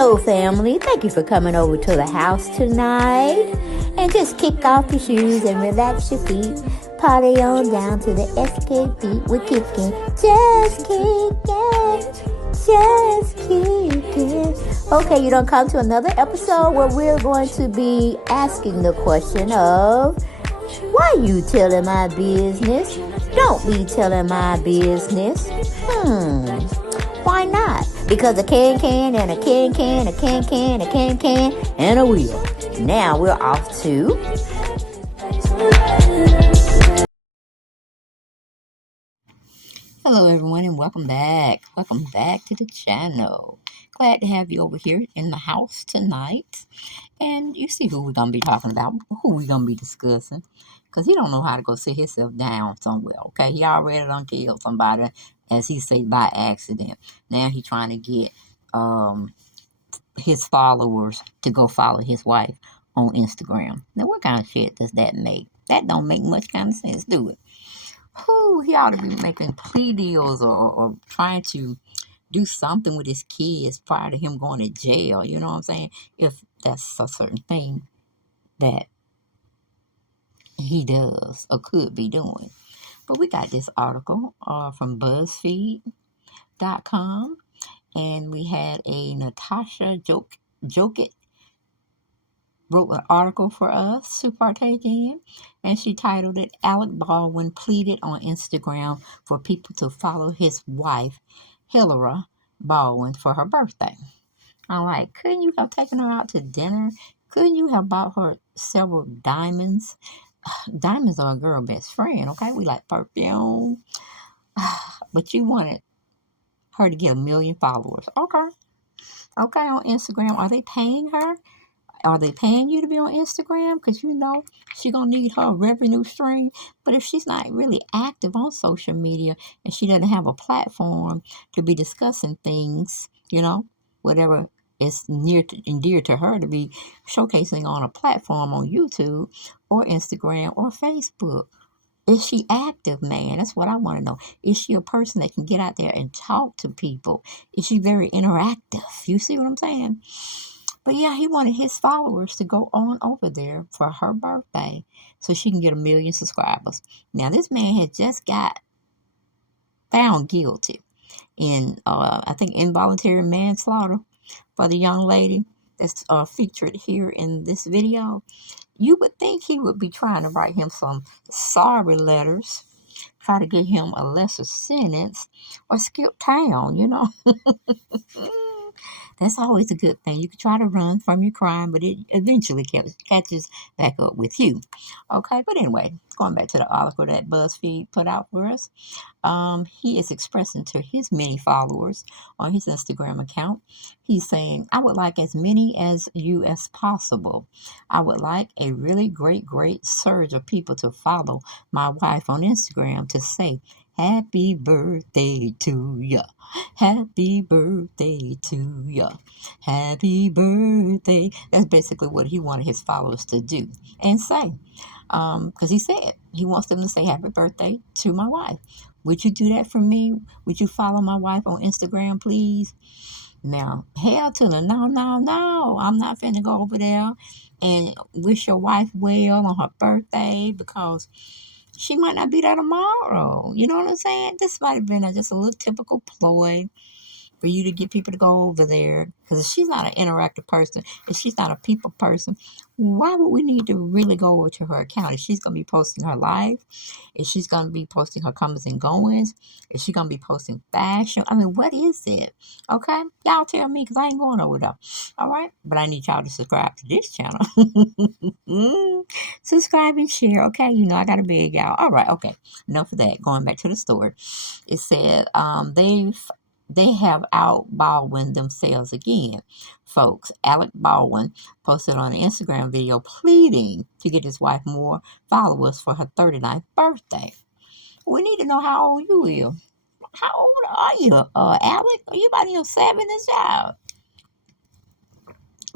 Hello, family. Thank you for coming over to the house tonight. And just kick off your shoes and relax your feet. Party on down to the SK beat. We're kicking. Just kicking. Just kicking. Okay, you don't come to another episode where we're going to be asking the question of, why you telling my business? Don't be telling my business. Why not? Because a can and a can, a can, and a wheel. Now we're off to... Hello everyone and welcome back. Welcome back to the channel. Glad to have you over here in the house tonight. And you see who we're going to be talking about, who we're going to be discussing. Because he don't know how to go sit himself down somewhere, okay? He already done killed somebody, as he said, by accident. Now he trying to get his followers to go follow his wife on Instagram. Now, what kind of shit does that make? That don't make much kind of sense, do it? He ought to be making plea deals or trying to do something with his kids prior to him going to jail. You know what I'm saying? If that's a certain thing that he does or could be doing. But we got this article from BuzzFeed.com, and we had a Natasha Jokic wrote an article for us to partake in, and she titled it, Alec Baldwin pleaded on Instagram for people to follow his wife, Hillary Baldwin, for her birthday. I'm like, couldn't you have taken her out to dinner? Couldn't you have bought her several diamonds? Diamonds are a girl best friend, okay? We like perfume. But you wanted her to get 1 million followers. Okay, on Instagram. Are they paying her? Are they paying you to be on Instagram? Because you know she's going to need her revenue stream. But if she's not really active on social media and she doesn't have a platform to be discussing things, you know, whatever is near and dear to her to be showcasing on a platform on YouTube or Instagram or Facebook. Is she active, man? That's what I want to know. Is she a person that can get out there and talk to people? Is she very interactive? You see what I'm saying? But yeah, he wanted his followers to go on over there for her birthday so she can get 1 million subscribers. Now, this man had just got found guilty in, I think, involuntary manslaughter for the young lady that's featured here in this video. You would think he would be trying to write him some sorry letters, try to get him a lesser sentence, or skip town, you know. That's always a good thing. You can try to run from your crime, but it eventually catches back up with you. Okay, but anyway, going back to the article that BuzzFeed put out for us, he is expressing to his many followers on his Instagram account. He's saying, I would like as many as you as possible. I would like a really great surge of people to follow my wife on Instagram to say, happy birthday to ya. Happy birthday to ya. Happy birthday. That's basically what he wanted his followers to do and say. Because he said he wants them to say happy birthday to my wife. Would you do that for me? Would you follow my wife on Instagram, please? Now, hell to the no. I'm not finna go over there and wish your wife well on her birthday because she might not be there tomorrow. You know what I'm saying? This might have been just a little typical ploy for you to get people to go over there. Because if she's not an interactive person, if she's not a people person, why would we need to really go over to her account? If she's going to be posting her life, if she's going to be posting her comings and goings, if she's going to be posting fashion, I mean, what is it? Okay? Y'all tell me because I ain't going over there. All right? But I need y'all to subscribe to this channel. Subscribe and share. Okay? You know, I got to beg y'all. All right. Okay. Enough of that. Going back to the story. It said they have out Baldwin themselves again, folks. Alec Baldwin posted on an Instagram video pleading to get his wife more followers for her 39th birthday. We need to know how old you are. How old are you, Alec? Are you about in your 70s, child?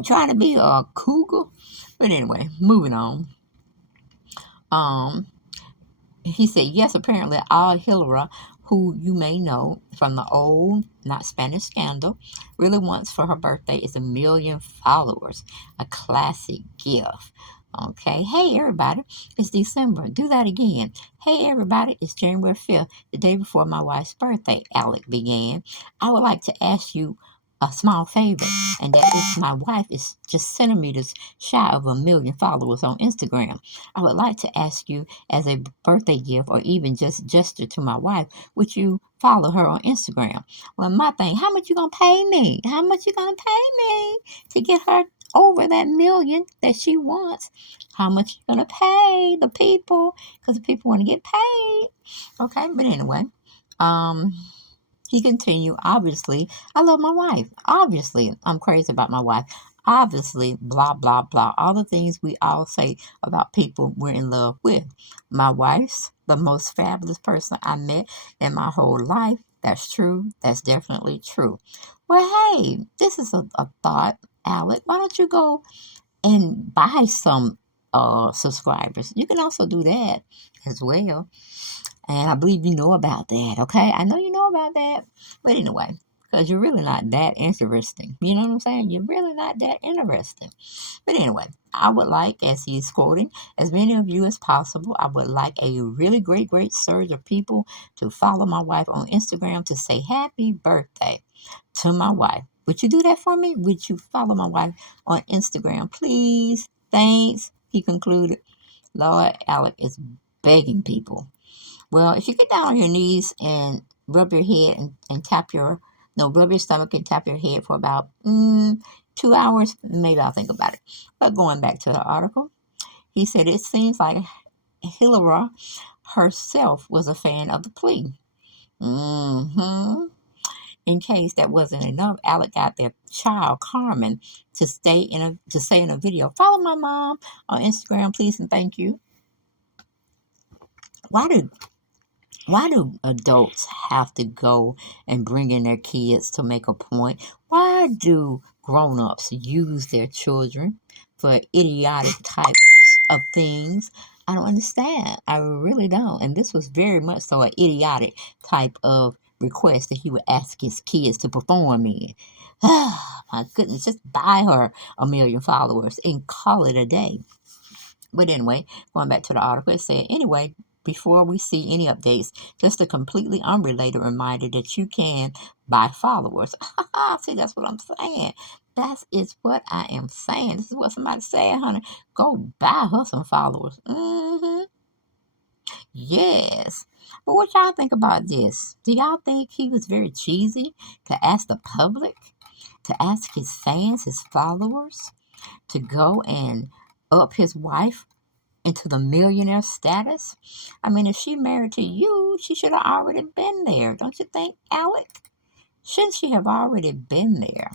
Trying to be a cougar? But anyway, moving on. He said, yes, apparently all Hillary, who you may know from the old, not Spanish scandal, really wants for her birthday is 1 million followers, a classic gift. Okay, hey everybody, it's December. Do that again. Hey everybody, it's January 5th, the day before my wife's birthday, Alec began. I would like to ask you a small favor, and that is my wife is just centimeters shy of 1 million followers on Instagram. I would like to ask you as a birthday gift or even just gesture to my wife, would you follow her on Instagram? Well, my thing, how much you gonna pay me? How much you gonna pay me to get her over that million that she wants? How much you gonna pay the people? Because the people want to get paid. Okay, but anyway, um, he continued, obviously, I love my wife. Obviously, I'm crazy about my wife. Obviously, blah, blah, blah. All the things we all say about people we're in love with. My wife's the most fabulous person I met in my whole life. That's true. That's definitely true. Well, hey, this is a thought, Alec. Why don't you go and buy some subscribers? You can also do that as well. And I believe you know about that, okay? I know you know about that. But anyway, because you're really not that interesting. You know what I'm saying? You're really not that interesting. But anyway, I would like, as he's quoting, as many of you as possible, I would like a really great, great surge of people to follow my wife on Instagram to say happy birthday to my wife. Would you do that for me? Would you follow my wife on Instagram, please? Thanks. He concluded. Lord, Alec is begging people. Well, if you get down on your knees and rub your head and tap your, no, rub your stomach and tap your head for about 2 hours, maybe I'll think about it. But going back to the article, he said it seems like Hillary herself was a fan of the plea. In case that wasn't enough, Alec got their child Carmen to say in a video, follow my mom on Instagram, please and thank you. Why do adults have to go and bring in their kids to make a point? Why do grown-ups use their children for idiotic types of things? I don't understand. I really don't. And this was very much so an idiotic type of request that he would ask his kids to perform in. My goodness, just buy her 1 million followers and call it a day. But anyway, going back to the article, it said, anyway, before we see any updates, just a completely unrelated reminder that you can buy followers. See, that's what I'm saying. That is what I am saying. This is what somebody said, honey. Go buy her some followers. Yes. But what y'all think about this? Do y'all think he was very cheesy to ask the public, to ask his fans, his followers, to go and up his wife into the millionaire status? I mean, if she married to you, she should have already been there. Don't you think, Alec? Shouldn't she have already been there?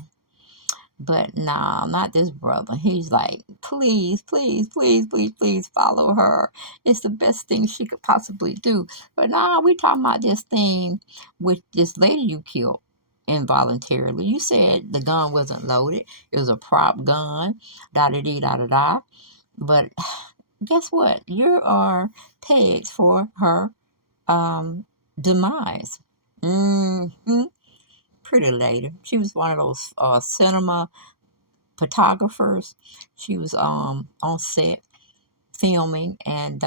But nah, not this brother. He's like, please, please, please, please, please follow her. It's the best thing she could possibly do. But nah, we talking about this thing with this lady you killed involuntarily. You said the gun wasn't loaded. It was a prop gun. Da-da-dee, da-da-da. But guess what? You are pegged for her demise. Pretty lady. She was one of those cinema photographers. She was on set filming, and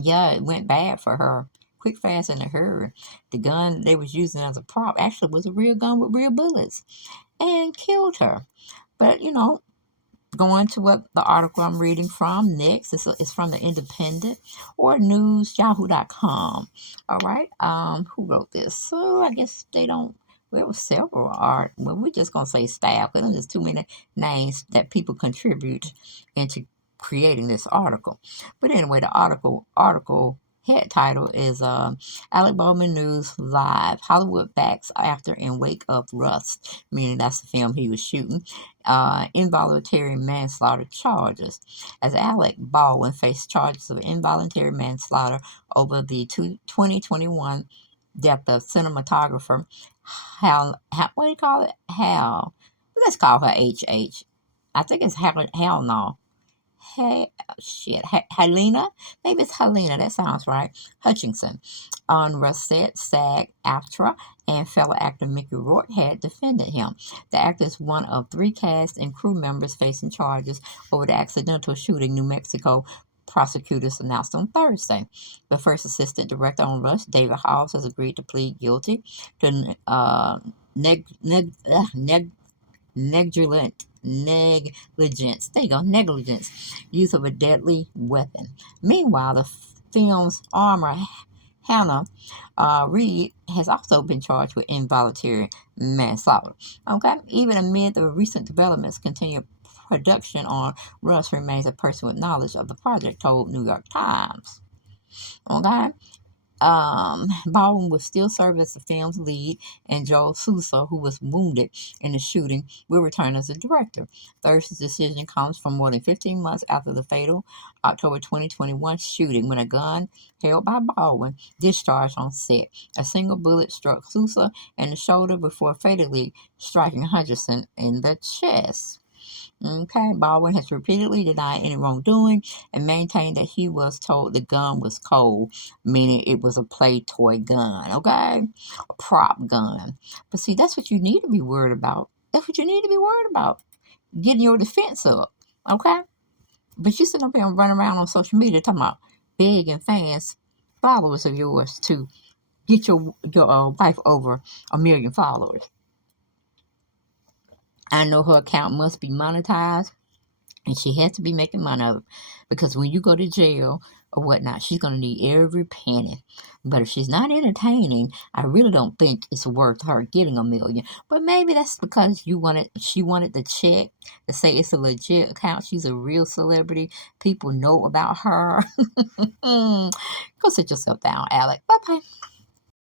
yeah, it went bad for her. Quick, fast, and a hurry. The gun they was using as a prop actually was a real gun with real bullets, and killed her. But going to what the article I'm reading from next. It's from the Independent or newsyahoo.com. All right. Who wrote this? So I guess they don't. There were several art. Well, we're just gonna say staff because there's too many names that people contribute into creating this article. But anyway, the article head title is Alec Baldwin News Live. Hollywood backs actor in wake of Rust, meaning that's the film he was shooting. Involuntary manslaughter charges. As Alec Baldwin faced charges of involuntary manslaughter over the 2021 death of cinematographer what do you call it? Hal. Let's call her HH. I think it's Hal no. Helena, maybe it's Helena, that sounds right, Hutchinson, on Russet, SAG-AFTRA, and fellow actor Mickey Rourke had defended him. The actor is one of 3 cast and crew members facing charges over the accidental shooting, New Mexico prosecutors announced on Thursday. The first assistant director on Rush, David Halls, has agreed to plead guilty to negligence. There you go, negligence, use of a deadly weapon. Meanwhile, the film's armor, Hannah Reed, has also been charged with involuntary manslaughter. Okay, even amid the recent developments, continued production on Rush remains a person with knowledge of the project, told New York Times. Okay. Baldwin will still serve as the film's lead, and Joe Sousa, who was wounded in the shooting, will return as the director. Thursday's decision comes from more than 15 months after the fatal October 2021 shooting, when a gun held by Baldwin discharged on set. A single bullet struck Sousa in the shoulder before fatally striking Hutchinson in the chest. Okay, Baldwin has repeatedly denied any wrongdoing and maintained that he was told the gun was cold, meaning it was a play toy gun, okay? A prop gun. But see, that's what you need to be worried about. That's what you need to be worried about. Getting your defense up, okay? But you sitting up here and running around on social media talking about begging fans, followers of yours to get your wife over 1 million followers. I know her account must be monetized, and she has to be making money of it, because when you go to jail or whatnot, she's going to need every penny. But if she's not entertaining, I really don't think it's worth her getting 1 million. But maybe that's because she wanted the check to say it's a legit account. She's a real celebrity. People know about her. Go sit yourself down, Alec. Bye-bye.